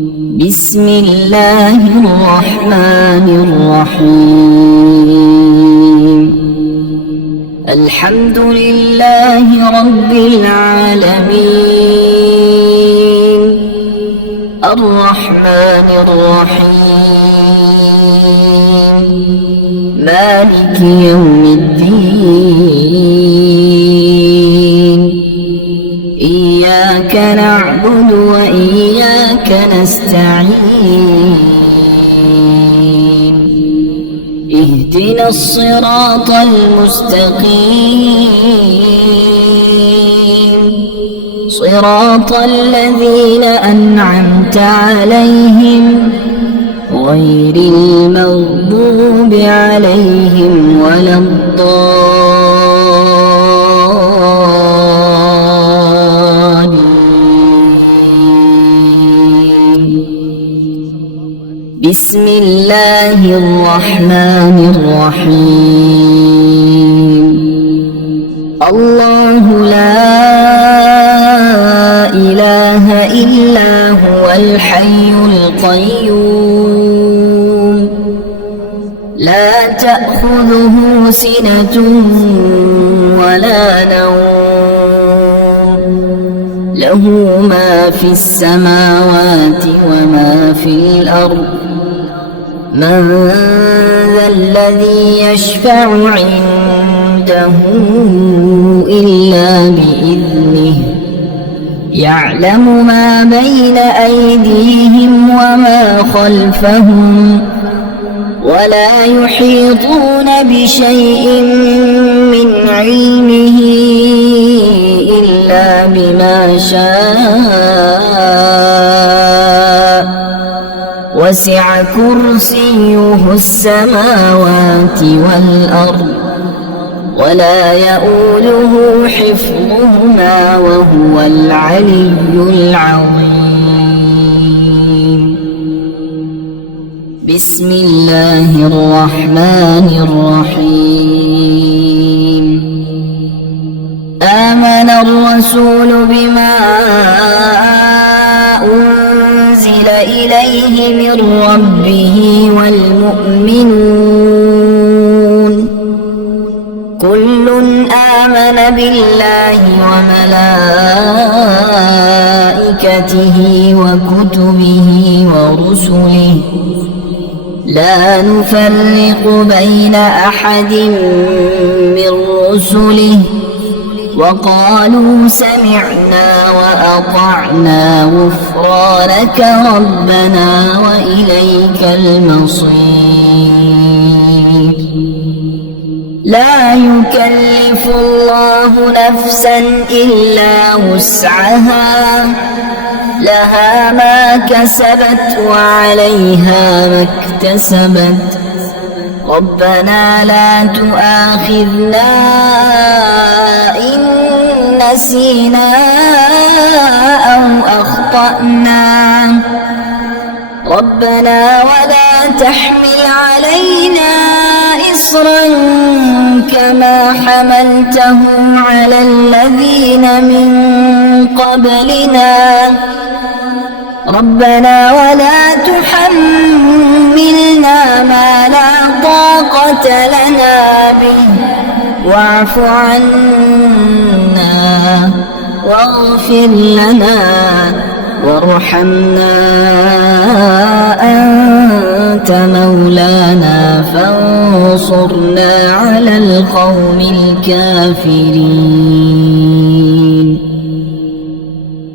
بسم الله الرحمن الرحيم. الحمد لله رب العالمين، الرحمن الرحيم، مالك يوم الدين. إياك نعبد وإياك نستعين. اهدنا الصراط المستقيم، صراط الذين أنعمت عليهم غير المغضوب عليهم ولا الضالين. بسم الله الرحمن الرحيم. الله لا إله إلا هو الحي القيوم، لا تأخذه سنة ولا نوم، له ما في السماوات وما في الأرض. من ذا الذي يشفع عنده إلا بإذنه، يعلم ما بين أيديهم وما خلفهم، ولا يحيطون بشيء من علمه إلا بما شاء، وسع كرسيه السماوات والأرض، ولا يؤوده حفظهما وهو العلي العظيم. بسم الله الرحمن الرحيم. آمن الرسول بما أنزل إليه من ربه والمؤمنون، كل آمن بالله وملائكته وكتبه ورسله، لا نفرق بين أحد من رسله، وقالوا سمعنا وأطعنا غفرانك ربنا وإليك المصير. لا يكلف الله نفسا إلا وسعها، لها ما كسبت وعليها ما اكتسبت. ربنا لا تؤاخذنا إن نسينا أو أخطأنا، ربنا ولا تحمل علينا إصرا كما حملته على الذين من قبلنا، ربنا ولا تحملنا ما لا طاقة لنا به، واعف عنا واغفر لنا وارحمنا، أنت مولانا فانصرنا على القوم الكافرين.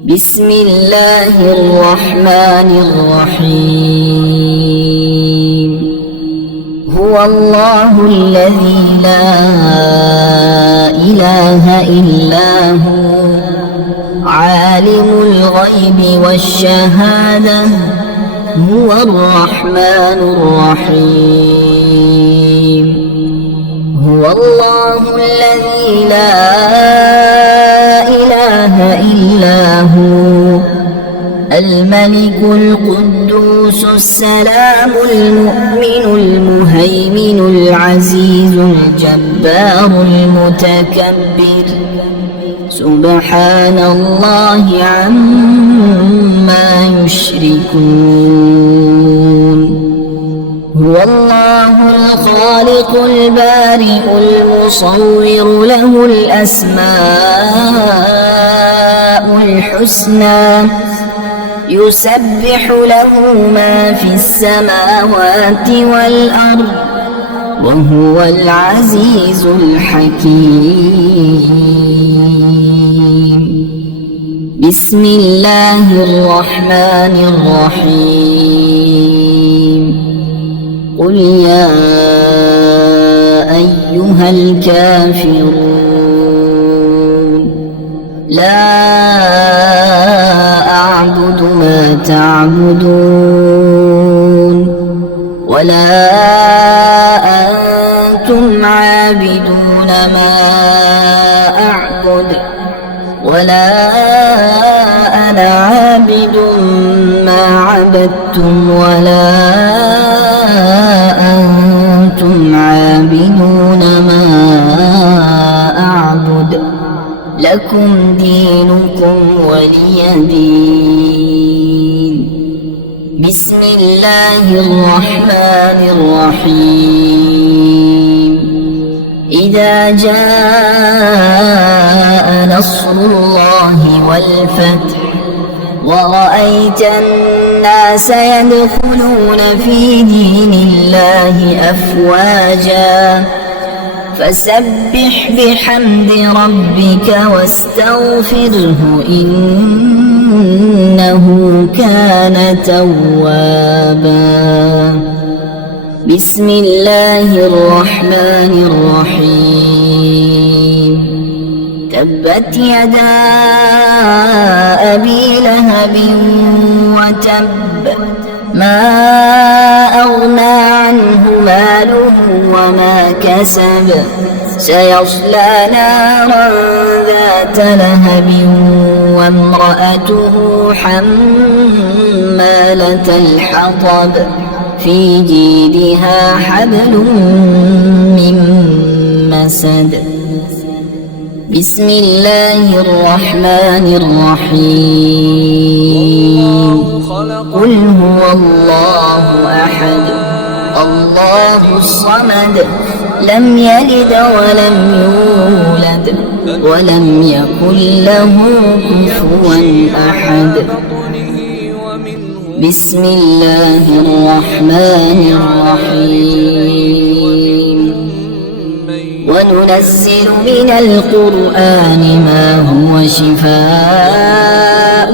بسم الله الرحمن الرحيم. هو الله الذي لا إله إلا هو، عالم الغيب والشهادة، هو الرحمن الرحيم. هو الله الذي لا إله إلا هو، الملك القدوس السلام المؤمن المهيمن العزيز الجبار المتكبر، سبحان الله عما يشركون هو الله الخالق البارئ المصور له الأسماء الحسنى يسبح له ما في السماوات والأرض وهو العزيز الحكيم بسم الله الرحمن الرحيم قل يا أيها الكافرون لا أعبد ما تعبدون ولا أنتم عابدون ما أعبد ولا أنا عابد ما عبدتم ولا أنتم عابدون ما أعبد لكم دينكم ولي دين بسم الله الرحمن الرحيم إذا جاء نصر الله والفتح ورأيت الناس يدخلون في دين الله أفواجا فسبح بحمد ربك واستغفره إنه كان توابا بسم الله الرحمن الرحيم تبت يدا أبي لهب وتب ما أغنى عنه ماله وما كسب سيصلى نارا ذات لهب وامرأته حمالة الحطب في جيدها حبل من مسد بسم الله الرحمن الرحيم قل هو الله أحد الله الصمد لم يلد ولم يولد ولم يكن له كفوا أحد بسم الله الرحمن الرحيم وننزل من القرآن ما هو شفاء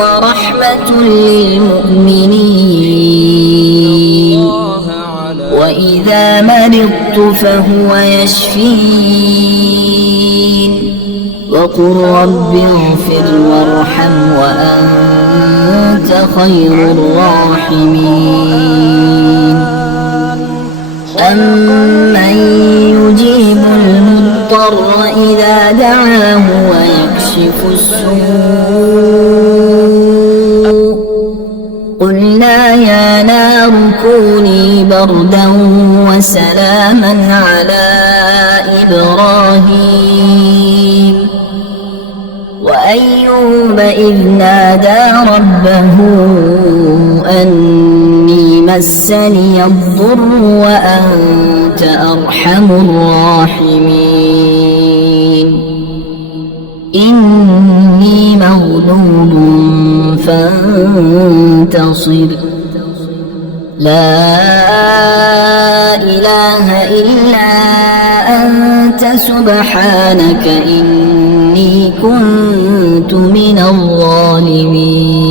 ورحمة للمؤمنين وإذا مرضت فهو يشفين وقل رب اغفر وارحم وأنت خير الراحمين أمن يجيب المضطر إذا دعاه ويكشف السوء قلنا يا نار كوني بردا وسلاما على إبراهيم وأيوب إذ نادى ربه أني مسني الضر وأنت أرحم الراحمين إني مغلوب فانتصر لا إله إلا أنت سبحانك إني كنت من الظالمين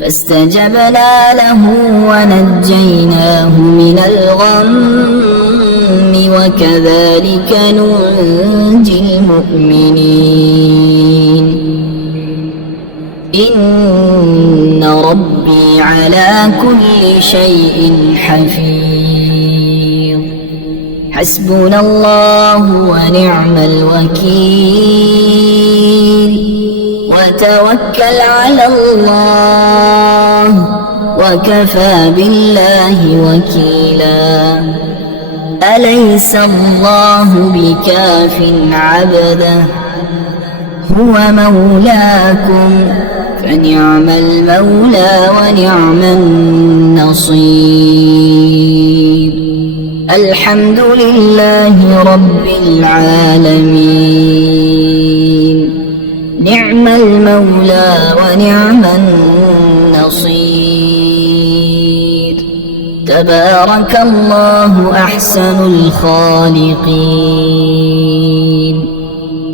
فاستجبنا له ونجيناه من الغم وكذلك ننجي المؤمنين إن ربي على كل شيء حفيظ حسبنا الله ونعم الوكيل وتوكل على الله وكفى بالله وكيلا أليس الله بكاف عبده هو مولاكم فنعم المولى ونعم النصير. الحمد لله رب العالمين، نعم المولى ونعم النصير. تبارك الله أحسن الخالقين،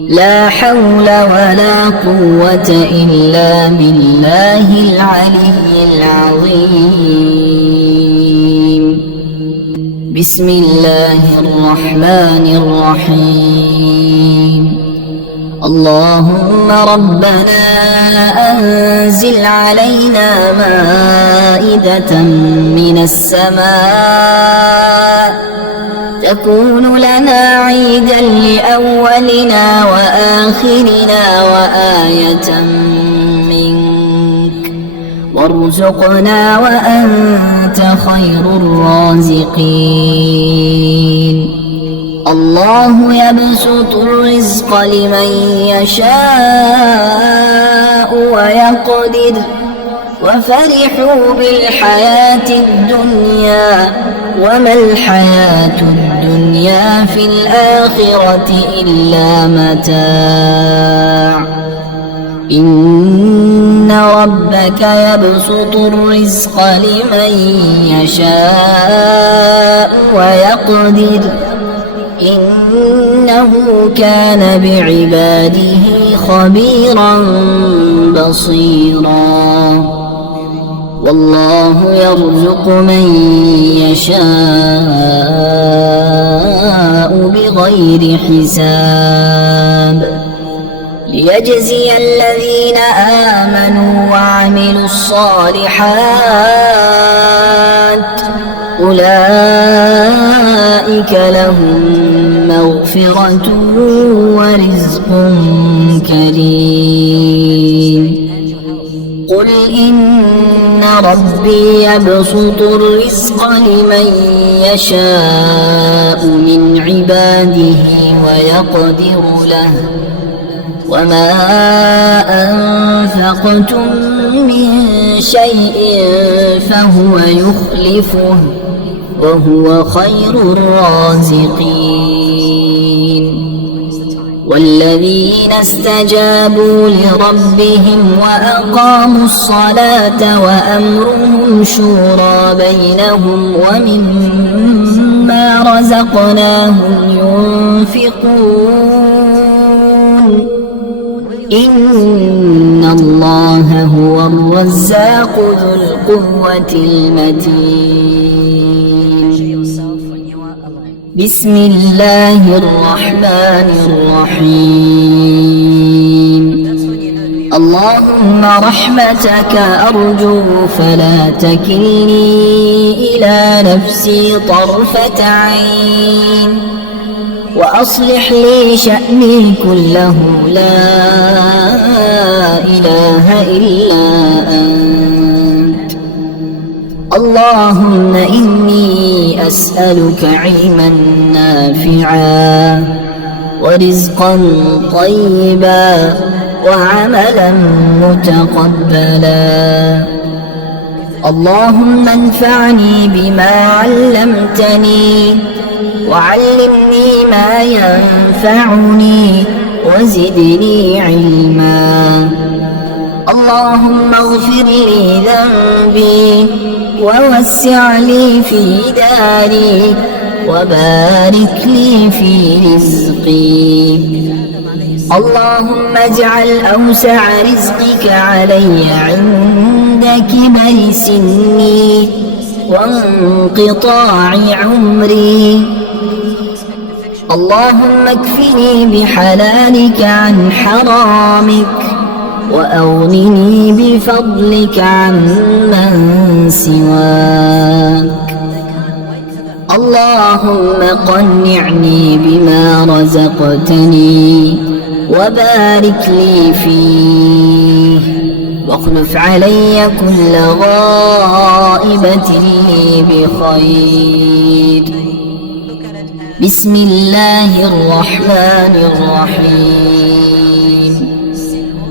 لا حول ولا قوة إلا بالله العلي العظيم. بسم الله الرحمن الرحيم. اللهم ربنا أنزل علينا مائدة من السماء تكون لنا عيدا لأولنا وآخرنا وآية منك، وارزقنا وأنت خير الرازقين. الله يبسط الرزق لمن يشاء ويقدر، وفرحوا بالحياة الدنيا وما الحياة الدنيا في الآخرة إلا متاع. إن ربك يبسط الرزق لمن يشاء ويقدر، إنه كان بعباده خبيرا بصيرا. والله يرزق من يشاء بغير حساب، ليجزي الذين آمنوا وعملوا الصالحات أولئك لهم مغفرة ورزق كريم. قل إن ربي يبسط الرزق لمن يشاء من عباده ويقدر له، وما أنفقتم من شيء فهو يخلفه وهو خير الرازقين. والذين استجابوا لربهم وأقاموا الصلاة وأمرهم شورى بينهم ومما رزقناهم ينفقون، إن الله هو الرزاق ذو القوة المتين. بسم الله الرحمن الرحيم. اللهم رحمتك أرجو فلا تكلني إلى نفسي طرفة عين، وأصلح لي شأني كله لا إله إلا أنت. اللهم إني أسألك علما نافعا ورزقا طيبا وعملا متقبلا. اللهم انفعني بما علمتني وعلمني ما ينفعني وزدني علما. اللهم اغفر لي ذنبي ووسع لي في داري وبارك لي في رزقي. اللهم اجعل أوسع رزقك علي عند كبر سني وانقطاع عمري. اللهم اكفني بحلالك عن حرامك وأغنني بفضلك عمن سواك. اللهم قنعني بما رزقتني وبارك لي فيه، واخلف علي كل غائبة لي بخير. بسم الله الرحمن الرحيم.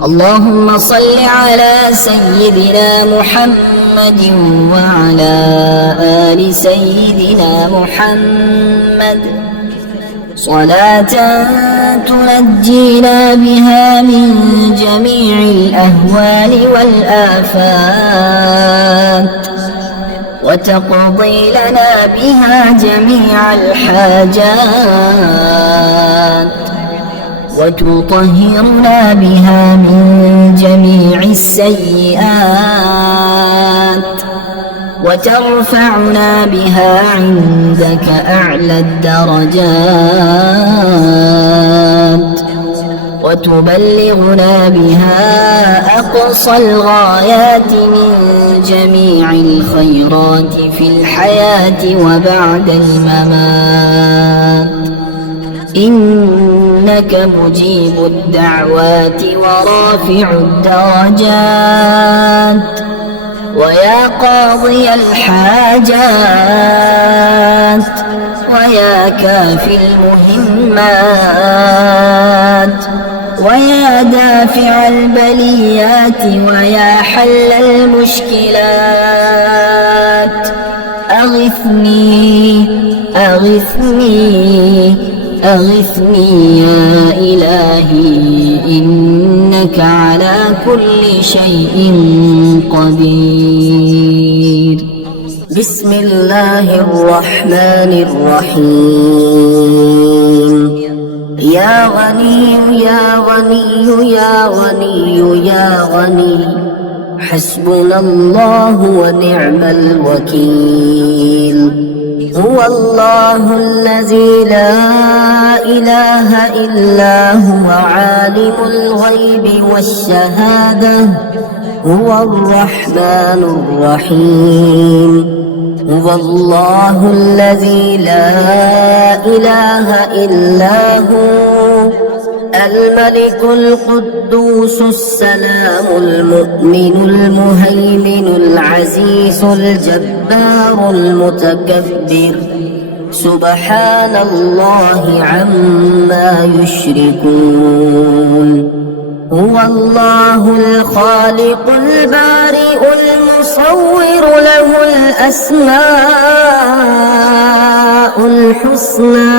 اللهم صل على سيدنا محمد وعلى آل سيدنا محمد صلاة تنجينا بها من جميع الأهوال والآفات وتقضي لنا بها جميع الحاجات وتطهرنا بها من جميع السيئات وترفعنا بها عندك أعلى الدرجات وتبلغنا بها أقصى الغايات من جميع الخيرات في الحياة وبعد الممات. إنك مجيب الدعوات ورافع الدرجات ويا قاضي الحاجات ويا كافي المهمات ويا دافع البليات ويا حل المشكلات. أغثني أغثني أغثني يا إلهي إنك على كل شيء قدير. بسم الله الرحمن الرحيم. يا غني يا غني يا غني يا غني حسبنا الله ونعم الوكيل. هو الله الذي لا إله إلا هو عالم الغيب والشهادة هو الرحمن الرحيم. هو الله الذي لا إله إلا هو الملك القدوس السلام المؤمن المهيمن العزيز الجبار المتكبر سبحان الله عما يشركون. هو الله الخالق البارئ المصور له الأسماء الحسنى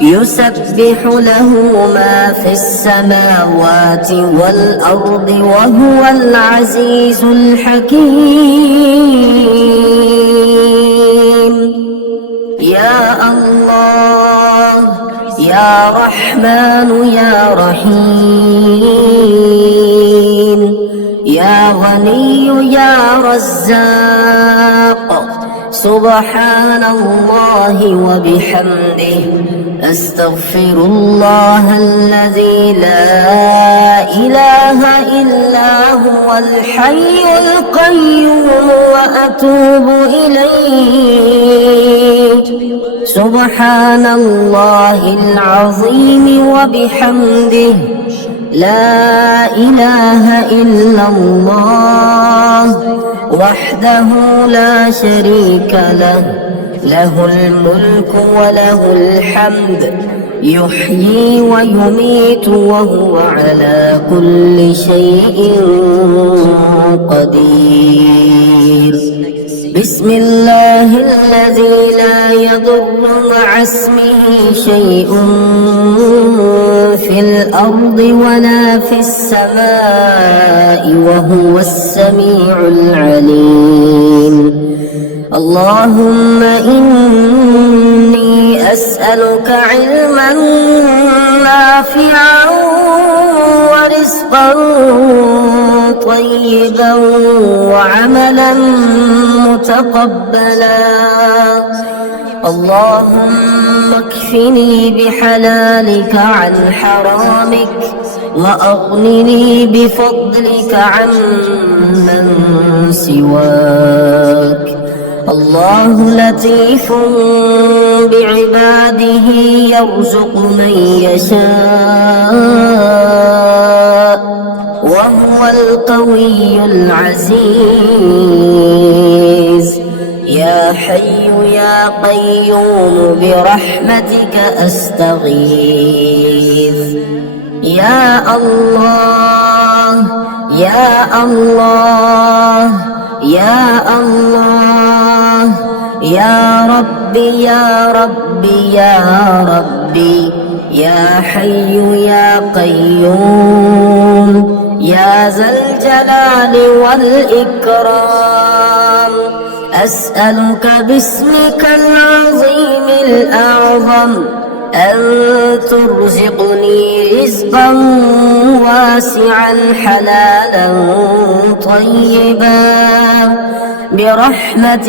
يسبح له ما في السماوات والأرض وهو العزيز الحكيم. يا الله يا رحمن يا رحيم يا غني يا رزاق سبحان الله وبحمده أستغفر الله الذي لا إله إلا هو الحي القيوم وأتوب إليه. سبحان الله العظيم وبحمده لا إله إلا الله وحده لا شريك له له الملك وله الحمد يحيي ويميت وهو على كل شيء قدير. بسم الله الذي لا يضر مع اسمه شيء في الأرض ولا في السماء وهو السميع العليم. اللهم إني أسألك علما نافعا ورزقا طيبا وعملا متقبلا. اللهم اكفني بحلالك عن حرامك وأغنني بفضلك عمن سواك. الله لطيف بعباده يرزق من يشاء وهو القوي العزيز. يا حي يا قيوم برحمتك أستغيث. يا الله يا الله يا الله يا ربي يا ربي يا ربي يا حي يا قيوم يا ذا الجلال والإكرام. أسألك باسمك العظيم الأعظم أن ترزقني رزقا واسعا حلالا طيبا برحمتك